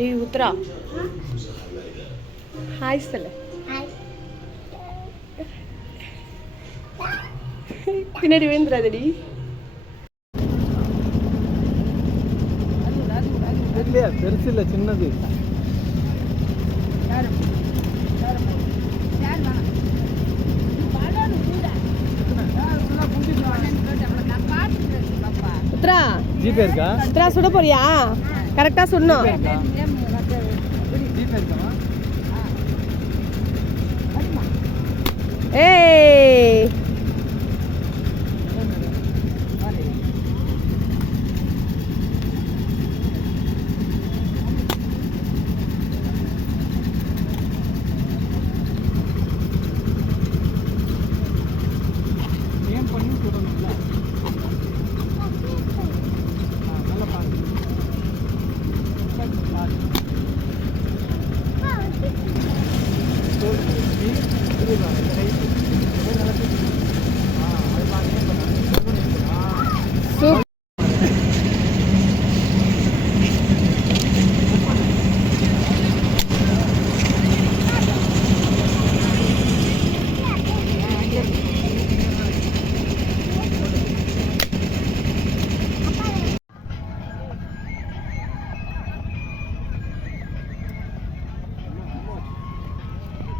ஏய் உத்ரா ஹாய் சொல்லு. பின்னாடி விழுந்துடாதடி. பெருசு இல்லை, சின்னது. உத்ரா ஜிபே இருக்கா? உத்ரா சுட போறியா? கரெக்டா சொன்னோம். ஏய்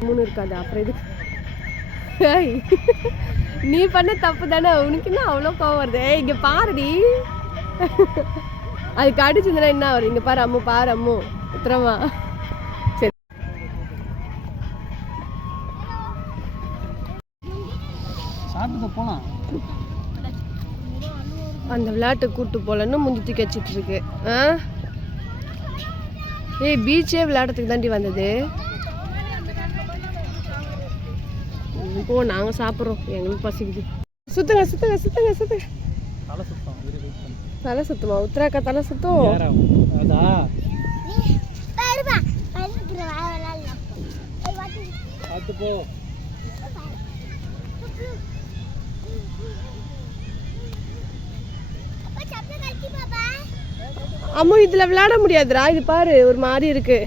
மூணு இருக்காது. அப்புறம் இது நீ பண்ண தப்பு தானே, உனக்கு என்ன அவ்வளோ கோவம் வருது? இங்க பாருடி, அது கடிச்சுதுன்னா என்ன வரும்? இங்க பாரு அம்மு, பாரு அம்மு. உத்தரமா சரி. போலாம். அந்த விளையாட்டு கூட்டு போலன்னு முந்தி கச்சிட்டு இருக்கு. ஏய் பீச்சே விளையாடுறதுக்கு தாண்டி வந்தது. இப்போ நாங்கள் சாப்பிட்றோம், எங்களுக்கு பசிக்குது. சுத்துங்க சுத்துங்க சுத்துங்க சுத்துங்க. தலை சுத்தமா? உத்தராக்கா தலை சுத்தம். அம்மா இதுல விளையாட முடியாதுடா. இது பாரு ஒரு மாதிரி இருக்கு.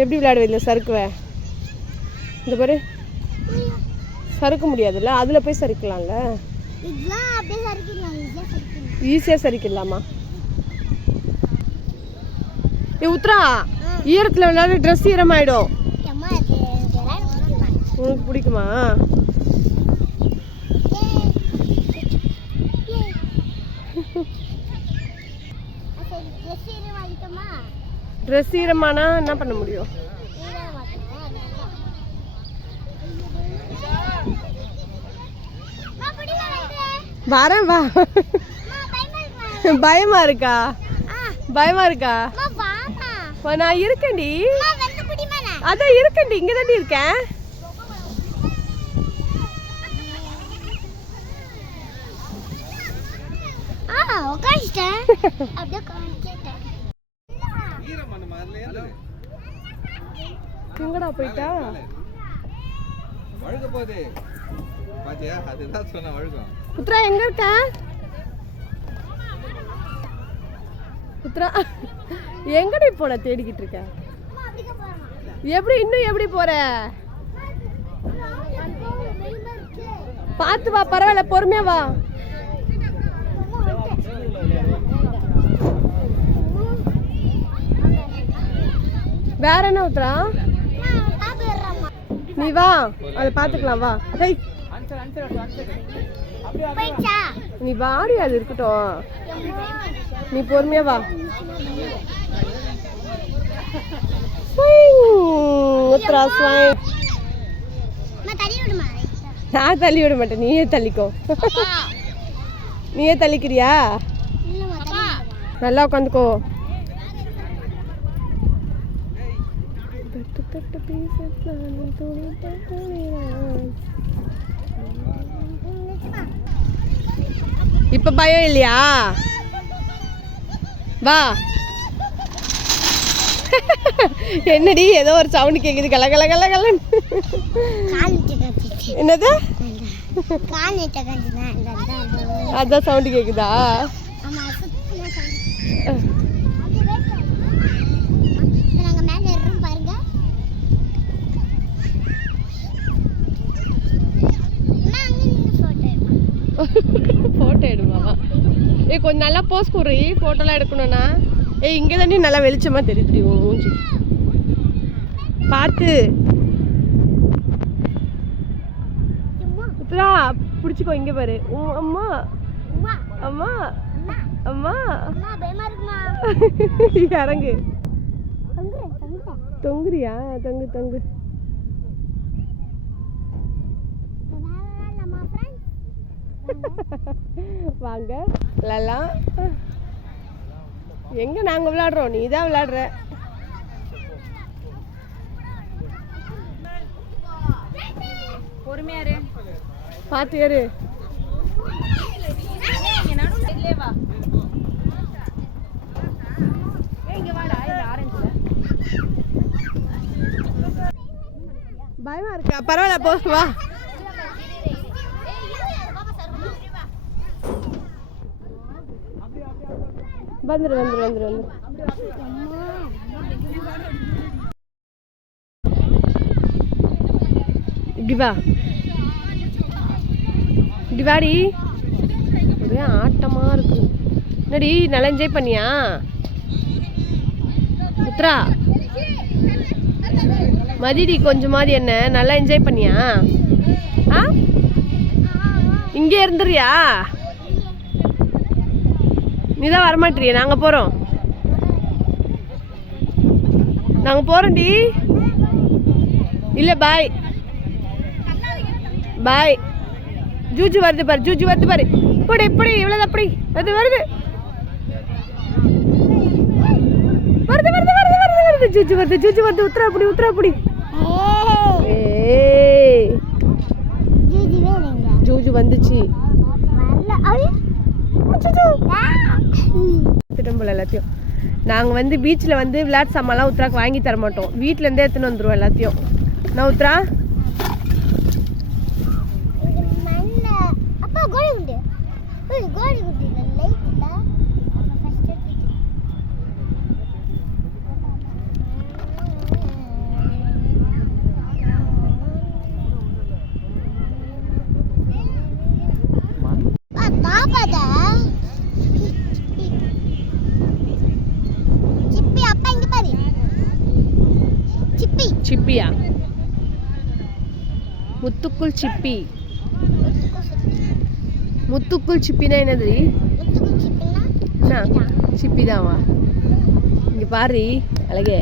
எப்படி விளையாடுவே இல்லை சறுக்குவே? இந்த பாரு சறுக்க முடியாதுல்ல, அதுல போய் சறுக்கலாம்ல. ஈஸியா சறுக்கலாமா? ஏ உத்ரா, ஈரத்துல விளையாட ட்ரெஸ் ஈரமாயிடும். உனக்கு பிடிக்குமா? ட்ரெஸ் ஈரமானா என்ன பண்ண முடியும்? வரேன் வா. பயமா இருக்கா? பயமா இருக்கா? நான் இருக்கேன்டி, அதான் இருக்கேன்டி, இங்க தாண்டி இருக்கேன். எங்கடா போயிட்டா? உத்ரா எங்க இருக்க? உத்ரா எங்கடி போன? தேடிக்கிட்டு இருக்க. எப்படி இன்னும் எப்படி போற? பார்த்து வா, பரவாயில்ல, பொறுமையா வா. வேற என்ன உத்ரா? நீ வா, அதை பார்த்துக்கலாம் வா. நீ வாடி, அது இருக்கட்டும், நீ பொறுமையா வா. நான் தள்ளி விட மாட்டேன், நீயே தள்ளிக்கோ. நீயே தள்ளிக்கிறியா? நல்லா உட்காந்துக்கோ. இப்ப பயம் இல்லையா? வா. என்னடி ஏதோ ஒரு சவுண்ட் கேக்குது, கல கல கல கல. என்னது? அதான் சவுண்ட் கேக்குதா? ஏய் கொஞ்சம் நல்லா போஸ் கொடுறி, ஃபோட்டோலாம் எடுக்கணும்னா. ஏய் இங்கே தானே நல்லா வெளிச்சமா தெரியுது உன் மூஞ்சி. பார்த்து உத்ரா பிடிச்சிக்கோ, இங்கே பாரு. அம்மா அம்மா அம்மா இறங்கு. தொங்குறியா? தொங்கு தொங்கு. வாங்க விளாடலாம். எங்க நாங்க விளையாடுறோம், நீ தான் விளையாடுற. பொறுமையா இரு, பார்த்து ஏறு. பயமா இருக்கா? பரவாயில்ல போ, வா. வந்துரு வந்துரு வந்துரு வந்துரு. இப்படி வா, இப்படி வாடி. ஒரே ஆட்டமா இருக்கு. என்னடி நல்லா என்ஜாய் பண்ணியா உத்ரா? மதிடி கொஞ்சமாதி என்ன நல்லா என்ஜாய் பண்ணியா? ஆ இங்கே இருந்துறியா? நீ தான் வரமாட்டியா? நாங்கள் போகிறோம், நாங்கள் போகிறோம்டி. இல்லை பாய் பாய். ஜூஜு வருது பாரு, ஜூஜு வருது பாரு. இப்படி இப்படி இவ்வளோதான், அப்படி வருது வருது வருது வருது வருது வருது வருது. ஜூஜு வருது, ஜூஜு வருது. உத்தரா அப்படி, உத்தரா அப்படி. ஏய் ஜூஜு வந்துச்சு. திரும்ப எல்லாத்தையும் நாங்கள் வந்து பீச்சில் வந்து விளையாட்டு சாமான்லாம் உத்ராக்கு வாங்கி தர மாட்டோம், வீட்டிலேருந்தே எடுத்துன்னு வந்துடுவோம் எல்லாத்தையும். நான் உத்ரா சிப்பியா? முத்துக்குள் சிப்பி. முத்துக்குள் சிப்பினா என்னது? என்ன சிப்பி தான்வா? இங்கே பாரு அழகே.